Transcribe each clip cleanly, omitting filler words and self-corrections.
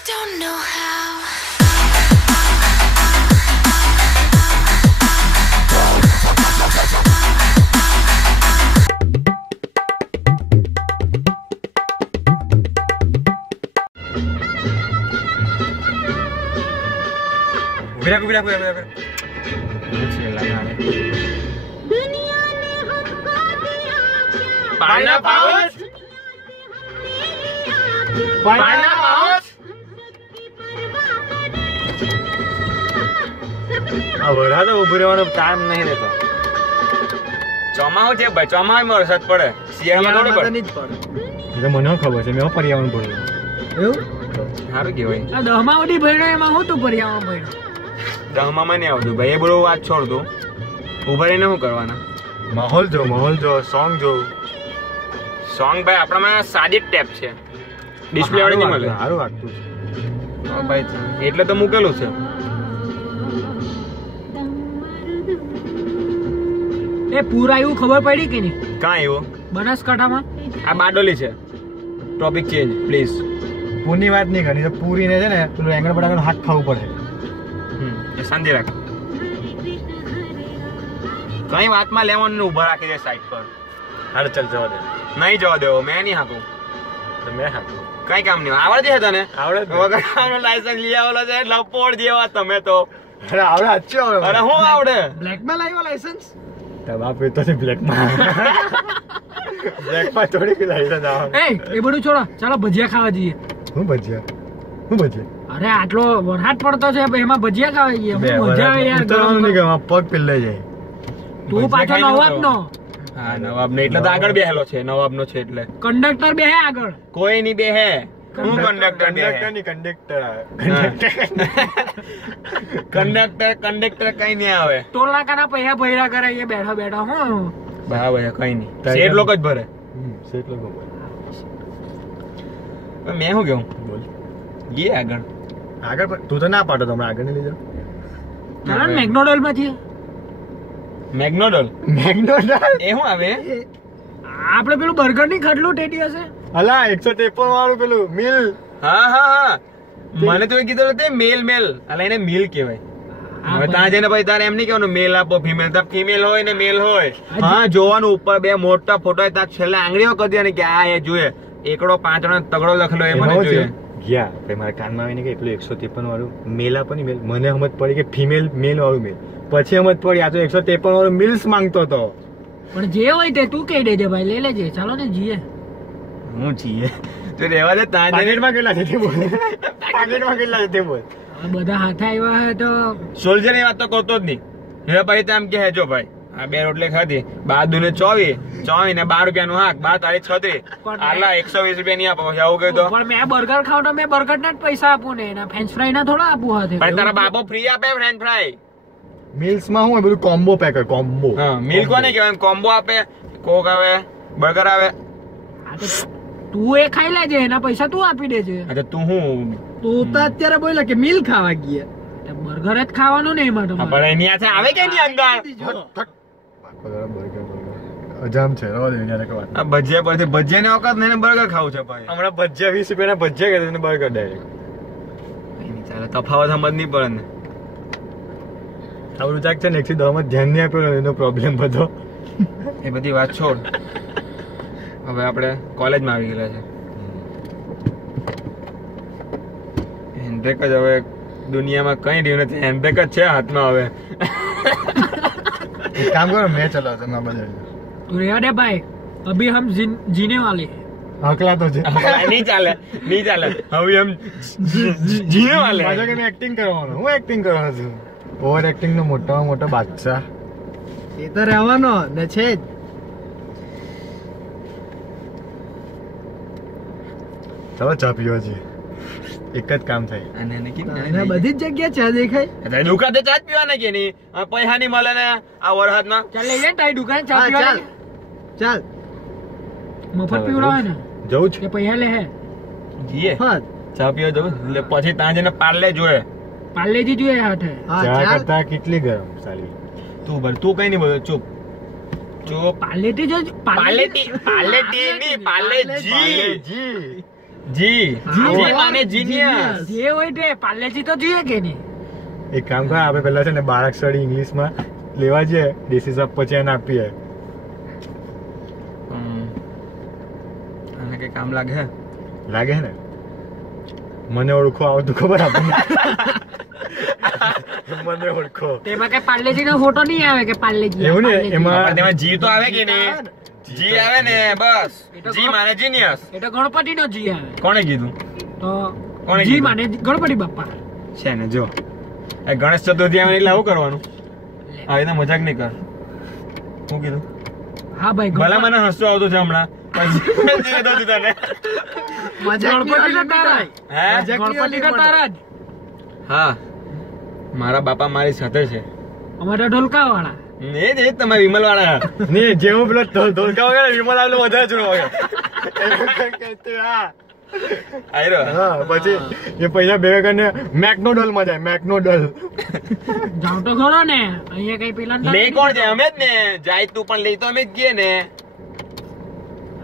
don't know how. Mira. Pana paus. વરસાદ ઉભો રહેવાનો ટાઈમ નહીં રહેતો. ચોમાસું છે ભાઈ, ચોમાસામાં વરસાદ પડે, શિયાળામાં થોડો પડે. મને ખબર છે, મેં પર્યાવરણ ભણ્યું. એવું સારું કહેવાય. આ 10મા સુધી ભણ્યો, એમાં હું તું પર્યાવરણ ભણ્યો? 10માં નહીં આવતું ભાઈ, એ બધું વાત છોડ તું. ઉભા રહીને શું કરવાના? માહોલ જો, સોંગ જો. સોંગ ભાઈ આપણામાં સાદી ટેપ છે, ડિસ્પ્લે વાળી નહીં મળે. સારું વાગતું છે ભાઈ, એટલે તો મૂકેલું છે. એ પૂરા એવું ખબર પડી કે નહીં? કાં આવ્યો? બનાસકાંઠામાં આ બારડોલી છે. Topic change please. પૂરની વાત નહીં કરી, તો પૂરીને છે ને પેલું એંગણ બટાકાનું હાથ ખાવું પડે. એ શાંતિ રાખ. કઈ વાતમાં લેવાનું ઉભા રાખી દે સાઈડ પર. હાલ ચાલ જવા દે. નહીં જવા દેવો, મેં નહીં હાકું. મેં હાકું કઈ કામ નહીં. આવડે છે તને? આવડે. વગર લાયસન્સ લઈ આવેલો છે, લપોડ જેવા તમે તો. અરે આવડે અચ્છો. અરે હું આવડે? બ્લેકમાં લાવ્યો લાયસન્સ? બાપ એ તો બ્લેકમાં થોડી લાયસન્સ આવે. એ બધું છોડો, ચાલો ભજીયા ખાવા જઈએ. હું ભજીયા? અરે આટલો વરસાદ પડતો છે, એમાં ભજીયા ખાવા જઈએ. મજા આવે યાર. પગ પેલાઈ જાય. તું પાછો નવાબ નો. હા નવાબ ને એટલે તો આગળ બેહેલો છે, નવાબ નો છે એટલે. કંડક્ટર બેહે આગળ. કોઈ નહીં બેહે. હું કંડક્ટર કઈ નહીં આવે. ટોલ નાકાના પૈસા ભર્યા કરે, એ બેઠા હું બરાબર કઈ નહીં. શેઠ લોકો જ ભરે. મેં શું કેવું? બોલ ગયે આગળ. તું તો ના પાડો, તમે આગળ લઈ જાઓ. ચાલો મેકડોનલ્ડ માંથી. મેકડોનલ્ડ એ શું આવે? આપણે પેલું બર્ગર ની ખાટલું ટેટી હશે. અલા 153 વાળું પેલું મિલ. હા મને તો એ કીધું તે મેલ અલા એને મિલ કહેવાય. હવે ત્યાં જઈને ભાઈ તારે એમ નહીં કહેવાનું મેલ આપો ફિમેલ. ત્યાં ફિમેલ હોય ને મેલ હોય. હા જોવાનું ઉપર બે મોટા ફોટો હોય, ત્યાં છેલ્લે આંગળીઓ કરી દે ને કે આ એ જોઈએ એકડો 5 નો તગડો લખેલો એ મને જોઈએ. ગયા ભાઈ મારા કાનમાં આવીને કે એટલું 153 વાળું મેલ આપો ને મેલ. મને સમજ પડી કે ફિમેલ મેલ વાળું મેલ. પછી સમજ પડી આ તો 153 વાળું મિલ્સ માંગતો હતો. પણ જે હોય તે તું કહી દેજે ભાઈ, લઈ લેજે. ચાલો ને જીએ. હું જીએ તો રહેવા દે. ત્યાં પાકેટમાં કેટલા છે તે બોલ. બધા હાથે આવ્યા હોય તો સોલ્જર ની વાત તો કરતો જ નહીં. હવે ભાઈ તેમ કે જો ભાઈ આ 2 રોટલી ખાધી, 12 ને 24 ને 12 રૂપિયાનું હાક, 12 તારીખ 36 આટલા 120 રૂપિયા નહીં આપો. આવું કહ્યું તો પણ મેં બર્ગર ખાવ તો મેં બર્ગર ના જ પૈસા આપું ને, એના ફ્રેન્ચ ફ્રાય ના થોડા આપું હાથે. પણ તારા બાપો ફ્રી આપે ફ્રેન્ચ ફ્રાય. મિલ્સ માં હું બધું કોમ્બો પેક હોય. કોમ્બો મિલ કોને કહેવાય? કોમ્બો આપે, કોક આવે, બર્ગર આવે. તું એ ખાઈ લેજે, એના પૈસા તું આપી દેજે. અચ્છા તું હું તું તો અત્યારે બોલ્યા કે મિલ ખાવા ગયા, બર્ગર જ ખાવાનું ને એમાં. પણ એની સાથે આવે કે એની અંદર અજામ છે. આ ભજીયા પરથી ભજીયા ને વખત ને બર્ગર ખાવું છે ભાઈ. હમણાં ભજીયા 20 રૂપિયા ના ભજીયા કરે બર્ગર ડાયરેક્ટ. ચાલે તફાવત સમજ નહીં પડે ને. આવડું ચાક છે ને 110 માં ધ્યાન નહીં આપ્યો એનો પ્રોબ્લેમ બધો. એ બધી વાત છોડ. હવે આપણે કોલેજમાં આવી ગયેલા છે. હેન્ડબ્રેક જ હવે દુનિયામાં કઈ રહ્યું નથી. હેન્ડબ્રેક જ છે હાથમાં હવે. એક કામ કરો, મેં ચલાવતો ના બદલ. તું રહેવા દે ભાઈ, અભી હમ જીને વાલે. હકલા તો છે. નહીં ચાલે. હવે એમ જીને વાલે. પાછો કે એક્ટિંગ કરવાનું. હું એક્ટિંગ કરવાનો છું. ઓવર એક્ટિંગ નો મોટામાં મોટો બાદશાહ. એ તો રહેવાનો ને છે જ. ચાલો ચા પીવા જઈએ. એક જ કામ થાય. અને બધી જ જગ્યાએ ચા દેખાય. દુકાને ચા જ પીવાના કે નહીં? પૈસા નહીં મળે ને આ વરસાદમાં. ચાલ લઈ જાય તારી દુકાન ચા પીવા. ચાલ મફત પીવડાવે ને. જવું છે કે પૈસા લે હે જીએ ચા પીવા જવું. એટલે પછી ત્યાં જઈને પાર્લે જોઈએ. પાર્લેજી જોઈએ હાથે. ચા કરતા કેટલી ગરમ સાલી. તું કઈ નહીં બોલ. ચૂપ. પાર્લેટી જ પાર્લેટી નહીં પાર્લેજી. જી હા, જી માને જીનિયસ. જે હોય તે પાર્લેજી તો જોઈએ કે નહીં? એક કામ કર, આપણે પેલા છે ને 12 અક્ષર ઇંગ્લિશમાં લેવા જઈએ, દેશી શબ્દ પછી એને આપીએ. આને કઈ કામ લાગે હે? લાગે ને? મને ઓળખો આવતું ખબર આપણને. મને ઓળખો તેમાં કઈ પાર્લેજી નો ફોટો નહીં આવે કે પાર્લેજી એવું ને, પાર્લેજી. એમાં પણ તેમાં જી તો આવે કે નહીં? જી આવે ને, બસ. જી માને જીનિયસ. એ તો ગણપતિ નો જી આવે કોણે કીધું? તો કોણે જી કીધું? માને ગણપતિ બાપા. છે ને, જો એ ગણેશ ચતુર્થી આવે એટલે આવું કરવાનું. આવી તો મજાક નહીં કર. શું કીધું? હા ભાઈ ભલા મને હસતો આવતો છે હમણાં. પછી કીધું તું તને. ગણપતિ નો તારા હે? ગણપતિ નો તારા જ. હા, મારા બાપા મારી સાથે છે. અમારા ઢોલકા વાળા. એ જ તમે વિમલ વાળા. ને જેવું પેલો ધોલકા વગર વિમલ આવેલો વધારે જૂનો વગર. આયરો. હા, પછી એ પૈસા ભેગા કરીને મેકડોનલ્ડ માં જાય. મેકડોનલ્ડ જાવ તો ખરો ને, અહીંયા કઈ પેલા ને લે કોણ છે? અમે જ ને. જાય તું પણ લઈ તો અમે જ ગઈએ ને.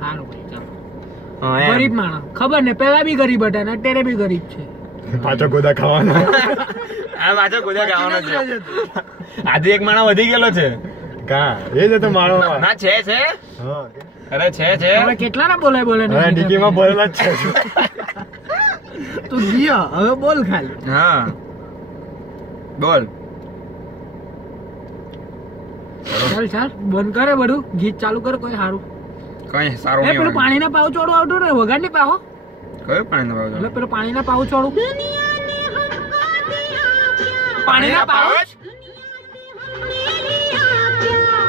હારું ભાઈ ચાલો. હા, એમ. ગરીબ માણસ ખબર ને, પેલા બી ગરીબ હતા ને અત્યારે બી ગરીબ છે. પાછો ગોદા ખાવાના. આ પાછો ગોદા ખાવાનો છે. આજે એક માણસ વધી ગયેલો છે. કા એ જ હતો મારો. ના છે છે. હા, અરે છે છે. હવે કેટલા ના બોલાય બોલે હવે ડીકીમાં ભરેલા જ છે. તું ગયો હવે બોલ ખાલી. હા, બોલ. ચાલ ચાલ બંધ કરે બધું, ગીત ચાલુ કર કોઈ સારું. કઈ સારું એ નહીં પેલું વાગે. પાણીના પાવ ચોડું આવતું ને, વગાડ ની પાવો. કયું પાણી નો એટલે પેલું પાણીના પાવ ચોડું. પાણીના પાઉચ.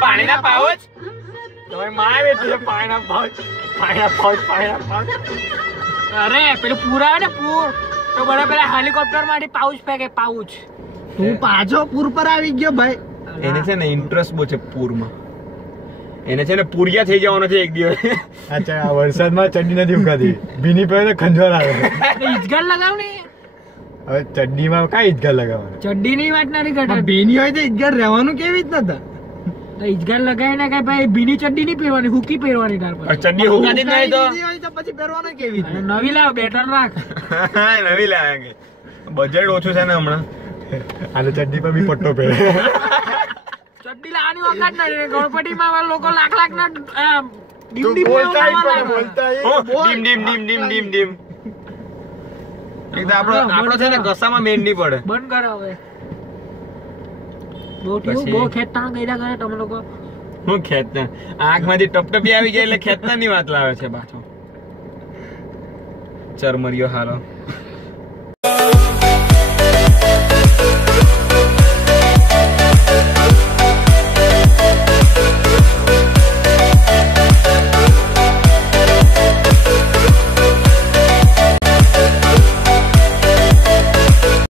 પાણીના પાઉચ. તમે મારે છે પાણીના પાઉચ. પાણીના પાઉચ, પાણીના પાઉચ. અરે પેલું પૂર આવે ને પૂર, તો બધા પેલા હેલિકોપ્ટર માંથી પાઉચ ફેંકે પાઉચ. તું પાછો પૂર પર આવી ગયો ભાઈ. એને છે ને ઇન્ટરેસ્ટ બહુ છે પૂરમાં. એને છે ને પૂરિયા થઈ જવાનો છે એક દિવસ. અચ્છા, આ વરસાદમાં ચડ્ડી નથી ઉગાતી. ભીની પહેરે ખંજવાળ આવે. ઈજગાર લગાવ ને. હવે ચડ્ડીમાં કઈ ઈદગાર લગાવવાના? ચડ્ડી ની વાત નથી કરતા. ભીની હોય તો ઈજગાર રહેવાનું કેવી રીતના હતા? ઈજગાર લગાવીને કઈ ભાઈ ભીની ચડ્ડી નહીં પહેરવાની, હુકી પહેરવાની તાર પર. ચડ્ડી હુકાતી જ નહીં તો. ભીની હોય તો પછી પહેરવાનું કેવી અને રીતના? નવી લાવ, બેટર રાખ. નવી લાગે. બજેટ ઓછું છે ને હમણાં. આને ચડ્ડી પર બી પટ્ટો પહેરે. ચડ્ડી લાવવાની વખત નથી. ગણપતિમાં લોકો લાખ લાખ ના ડીમ તું ડીમ બોલતા ય લાવવા પણ લાગે. બોલતા ય. ડીમ ડીમ ડીમ ડીમ ડીમ ડીમ. એક તો આપણો છે ને કસામાં મેળ નહીં પડે. બંધ કરો હવે. બહુ થયું, પછી? બહુ ખેંચતા કર્યા કરે તમે લોકો. હું ખેંચતા આંખમાંથી ટપટપી આવી જાય એટલે ખેંચતા ની વાત લાવે છે પાછો. ચરમરિયો હારો.